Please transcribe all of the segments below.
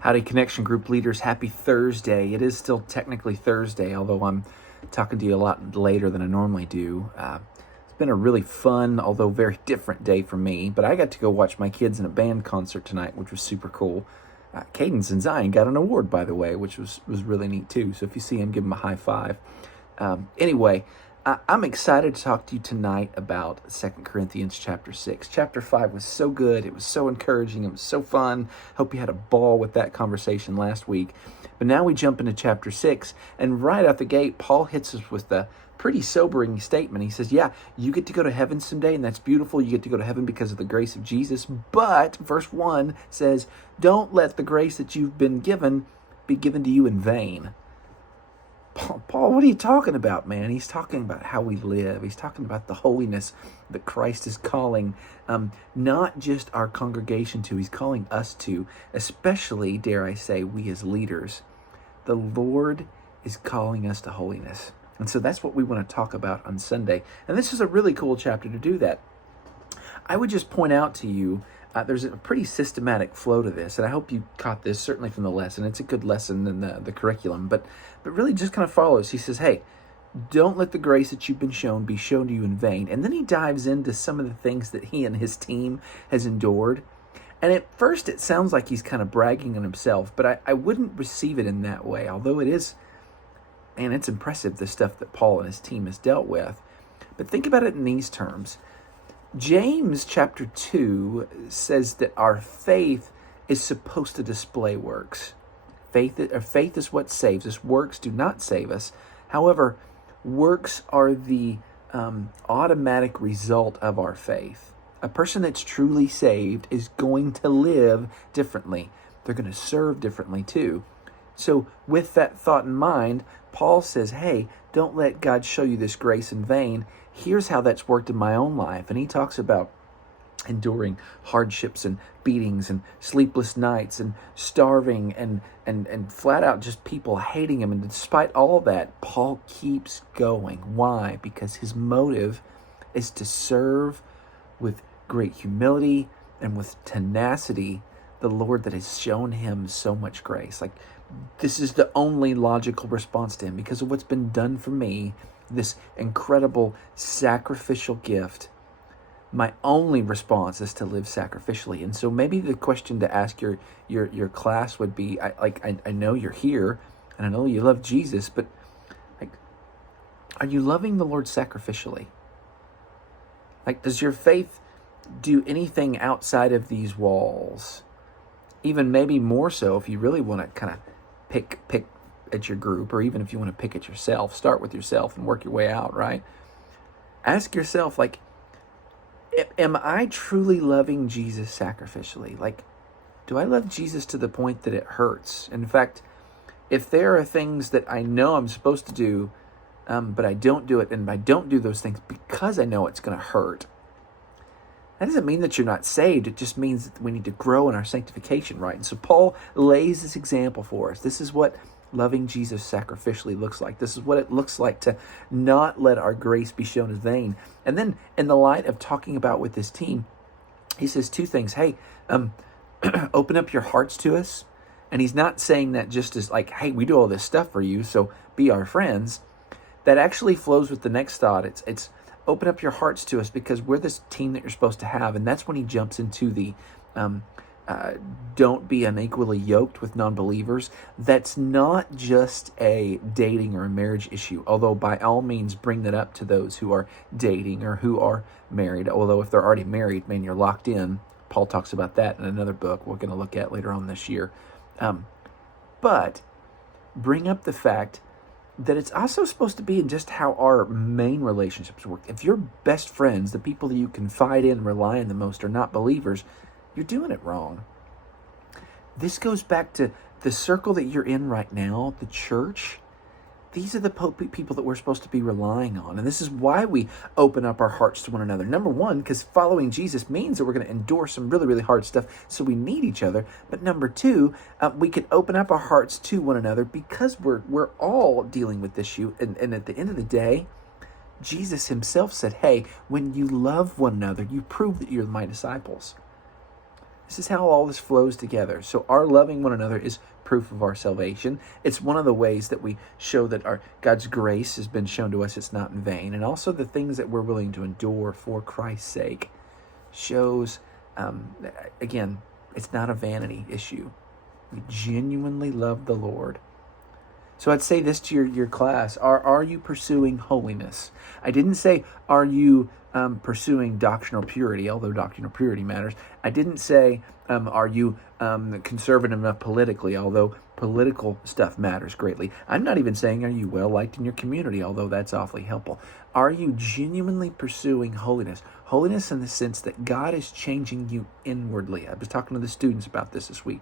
Howdy, Connection Group leaders. Happy Thursday. It is still technically Thursday, although I'm talking to you a lot later than I normally do. It's been a really fun, although very different day for me, but I got to go watch my kids in a band concert tonight, which was super cool. Cadence and Zion got an award, by the way, which was really neat too. So if you see him, give him a high five. Anyway, I'm excited to talk to you tonight about 2 Corinthians chapter 6. Chapter 5 was so good. It was so encouraging. It was so fun. Hope you had a ball with that conversation last week. But now we jump into chapter 6, and right out the gate, Paul hits us with the pretty sobering statement. He says, yeah, you get to go to heaven someday, and that's beautiful. You get to go to heaven because of the grace of Jesus. But verse 1 says, don't let the grace that you've been given be given to you in vain. Paul, what are you talking about, man? He's talking about how we live. He's talking about the holiness that Christ is calling not just our congregation to, he's calling us to, especially, dare I say, we as leaders. The Lord is calling us to holiness. And so that's what we want to talk about on Sunday. And this is a really cool chapter to do that. I would just point out to you, there's a pretty systematic flow to this, and I hope you caught this certainly from the lesson. It's a good lesson in the curriculum, but really just kind of follows. He says, hey, don't let the grace that you've been shown be shown to you in vain. And then he dives into some of the things that he and his team has endured. And at first it sounds like he's kind of bragging on himself, but I wouldn't receive it in that way, although it is, and it's impressive, the stuff that Paul and his team has dealt with. But think about it in these terms. James chapter 2 says that our faith is supposed to display works. Faith is what saves us. Works do not save us. However, works are the automatic result of our faith. A person that's truly saved is going to live differently. They're going to serve differently too. So with that thought in mind, Paul says, hey, don't let God show you this grace in vain. Here's how that's worked in my own life. And he talks about enduring hardships and beatings and sleepless nights and starving and flat out just people hating him. And despite all that, Paul keeps going. Why? Because his motive is to serve with great humility and with tenacity the Lord that has shown him so much grace. Like, this is the only logical response to him because of what's been done for me, this incredible sacrificial gift. My only response is to live sacrificially. And so maybe the question to ask your class would be, I know you're here and I know you love Jesus, but like, are you loving the Lord sacrificially? Like, does your faith do anything outside of these walls? Even maybe more so if you really want to kind of pick at your group, or even if you want to pick at yourself, start with yourself and work your way out, right? Ask yourself, like, am I truly loving Jesus sacrificially? Like, do I love Jesus to the point that it hurts? In fact, if there are things that I know I'm supposed to do, but I don't do it, and I don't do those things because I know it's going to hurt, that doesn't mean that you're not saved. It just means that we need to grow in our sanctification, right? And so Paul lays this example for us. This is what loving Jesus sacrificially looks like. This is what it looks like to not let our grace be shown as vain. And then in the light of talking about with this team, he says two things. Hey, open up your hearts to us. And he's not saying that just as like, hey, we do all this stuff for you, so be our friends. That actually flows with the next thought. It's open up your hearts to us because we're this team that you're supposed to have. And that's when he jumps into the don't be unequally yoked with non-believers. That's not just a dating or a marriage issue, although by all means bring that up to those who are dating or who are married. Although if they're already married, man, you're locked in. Paul talks about that in another book we're going to look at later on this year. But bring up the fact that it's also supposed to be in just how our main relationships work. If your best friends, the people that you confide in and rely on the most, are not believers, you're doing it wrong. This goes back to the circle that you're in right now, the church. These are the people that we're supposed to be relying on. And this is why we open up our hearts to one another. Number one, because following Jesus means that we're going to endure some really, really hard stuff, so we need each other. But number two, we can open up our hearts to one another because we're all dealing with this issue. And at the end of the day, Jesus himself said, hey, when you love one another, you prove that you're my disciples. This is how all this flows together. So our loving one another is proof of our salvation. It's one of the ways that we show that our God's grace has been shown to us. It's not in vain. And also the things that we're willing to endure for Christ's sake shows, again, it's not a vanity issue. We genuinely love the Lord. So I'd say this to your class. Are you pursuing holiness? I didn't say, are you pursuing doctrinal purity, although doctrinal purity matters. I didn't say, are you conservative enough politically, although political stuff matters greatly. I'm not even saying, are you well-liked in your community, although that's awfully helpful. Are you genuinely pursuing holiness? Holiness in the sense that God is changing you inwardly. I was talking to the students about this week.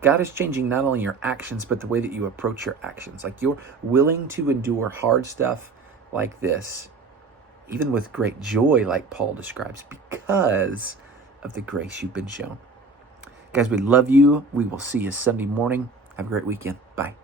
God is changing not only your actions, but the way that you approach your actions. Like you're willing to endure hard stuff like this, even with great joy, like Paul describes, because of the grace you've been shown. Guys, we love you. We will see you Sunday morning. Have a great weekend. Bye.